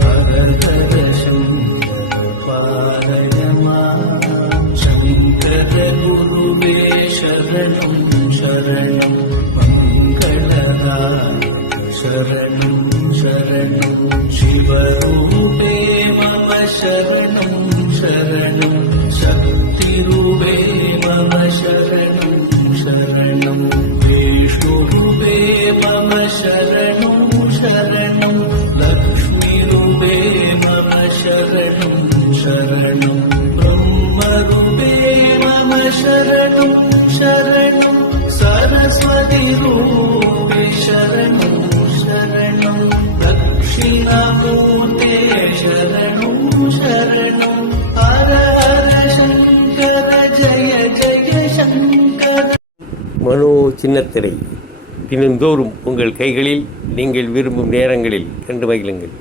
ஹர ஹர சங்கர பாலய மாம் சங்கர குருவே சரணம் சரணம் மங்களதாயக சரணம் சரணம் சிவரூபே மம சரணம் சரணம் சக்திரூபே மம சரணம் சரணம் விஷ்ணுரூபே மம சரணம் சரணம் லக்ஷ்மிரூபே மம சரணம் சரணம் பிரம்மரூபே மம சரணம் சரணம் சரஸ்வதி ரூபே சரணம் சரணம் தக்ஷிணாமூர்த்தே சரணம் சரணம் ஹர ஹர சங்கர ஜய ஜய சங்கர. மனோ சின்னத்திரை தினந்தோறும் உங்கள் கைகளில் நீங்கள் விரும்பும் நேரங்களில் கண்டு மகிழுங்கள்.